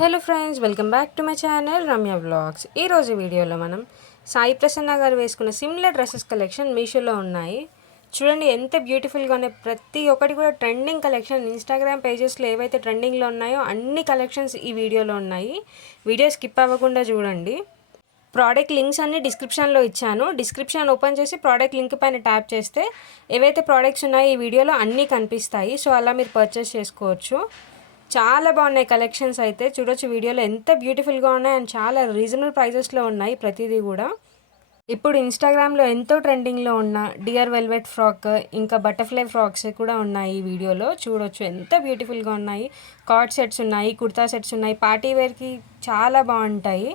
Hello friends, welcome back to my channel Ramya vlogs. ఈరోజు వీడియోలో మనం సాయి ప్రసన్న గారు వేసుకున్న సిమిలర్ డ్రెస్సెస్ కలెక్షన్ మీషోలో ఉన్నాయి. చూడండి ఎంత బ్యూటిఫుల్గా ఉన్నాయి. ప్రతి ఒక్కటి కూడా ట్రెండింగ్ కలెక్షన్. ఇన్స్టాగ్రామ్ పేజెస్లో ఏవైతే ట్రెండింగ్లో ఉన్నాయో అన్ని కలెక్షన్స్ ఈ వీడియోలో ఉన్నాయి. వీడియో స్కిప్ అవ్వకుండా చూడండి. ప్రోడక్ట్ లింక్స్ అన్ని డిస్క్రిప్షన్లో ఇచ్చాను. డిస్క్రిప్షన్ ఓపెన్ చేసి ప్రోడక్ట్ లింక్ పైన ట్యాప్ చేస్తే ఏవైతే ప్రోడక్ట్స్ ఉన్నాయో ఈ వీడియోలో అన్నీ కనిపిస్తాయి. సో అలా మీరు పర్చేస్ చేసుకోవచ్చు. చాలా బాగున్నాయి కలెక్షన్స్. అయితే చూడొచ్చు వీడియోలో ఎంత బ్యూటిఫుల్గా ఉన్నాయి అండ్ చాలా రీజనబుల్ ప్రైజెస్లో ఉన్నాయి ప్రతిదీ కూడా. ఇప్పుడు ఇన్స్టాగ్రామ్లో ఎంతో ట్రెండింగ్లో ఉన్న డియర్ వెల్వెట్ ఫ్రాక్, ఇంకా బటర్ఫ్లై ఫ్రాక్స్ కూడా ఉన్నాయి ఈ వీడియోలో. చూడొచ్చు ఎంత బ్యూటిఫుల్గా ఉన్నాయి. కార్డ్ సెట్స్ ఉన్నాయి, కుర్తా సెట్స్ ఉన్నాయి, పార్టీ వేర్కి చాలా బాగుంటాయి.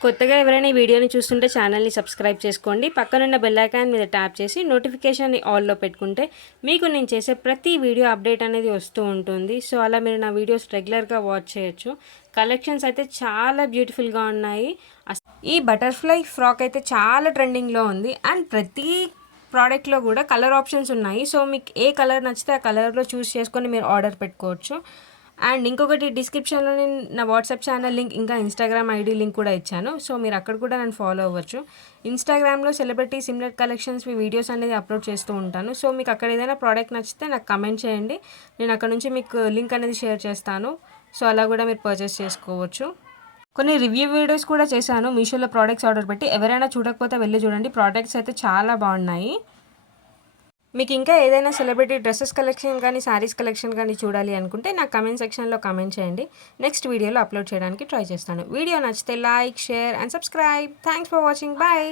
కొత్తగా ఎవరైనా ఈ వీడియోని చూస్తుంటే ఛానల్ని సబ్స్క్రైబ్ చేసుకోండి. పక్కనున్న బెల్ ఐకాన్ మీద ట్యాప్ చేసి నోటిఫికేషన్ని ఆల్లో పెట్టుకుంటే మీకు నేను చేసే ప్రతి వీడియో అప్డేట్ అనేది వస్తూ ఉంటుంది. సో అలా మీరు నా వీడియోస్ రెగ్యులర్గా వాచ్ చేయొచ్చు. కలెక్షన్స్ అయితే చాలా బ్యూటిఫుల్గా ఉన్నాయి. ఈ బటర్ఫ్లై ఫ్రాక్ అయితే చాలా ట్రెండింగ్లో ఉంది అండ్ ప్రతి ప్రోడక్ట్లో కూడా కలర్ ఆప్షన్స్ ఉన్నాయి. సో మీకు ఏ కలర్ నచ్చితే ఆ కలర్లో చూస్ చేసుకొని మీరు ఆర్డర్ పెట్టుకోవచ్చు. అండ్ ఇంకొకటి డిస్క్రిప్షన్లో నేను నా వాట్సాప్ ఛానల్ లింక్ ఇంకా ఇన్స్టాగ్రామ్ ఐడి లింక్ కూడా ఇచ్చాను. సో మీరు అక్కడ కూడా నన్ను ఫాలో అవ్వచ్చు. ఇన్స్టాగ్రామ్లో సెలబ్రిటీ సిమిలర్ కలెక్షన్స్ వీడియోస్ అనేది అప్లోడ్ చేస్తూ ఉంటాను. సో మీకు అక్కడ ఏదైనా ప్రోడక్ట్ నచ్చితే నాకు కమెంట్ చేయండి. నేను అక్కడ నుంచి మీకు లింక్ అనేది షేర్ చేస్తాను. సో అలా కూడా మీరు పర్చేస్ చేసుకోవచ్చు. కొన్ని రివ్యూ వీడియోస్ కూడా చేశాను మీషోలో ప్రోడక్ట్స్ ఆర్డర్ పెట్టి. ఎవరైనా చూడకపోతే వెళ్ళి చూడండి. ప్రోడక్ట్స్ అయితే చాలా బాగున్నాయి. మీకు ఇంకా ఏదైనా సెలబ్రిటీ డ్రెస్సెస్ కలెక్షన్ కానీ శారీస్ కలెక్షన్ కానీ చూడాలి అనుకుంటే నాకు కమెంట్ సెక్షన్లో కమెంట్ చేయండి. నెక్స్ట్ వీడియోలో అప్లోడ్ చేయడానికి ట్రై చేస్తాను. వీడియో నచ్చితే like, share and subscribe. Thanks for watching. Bye.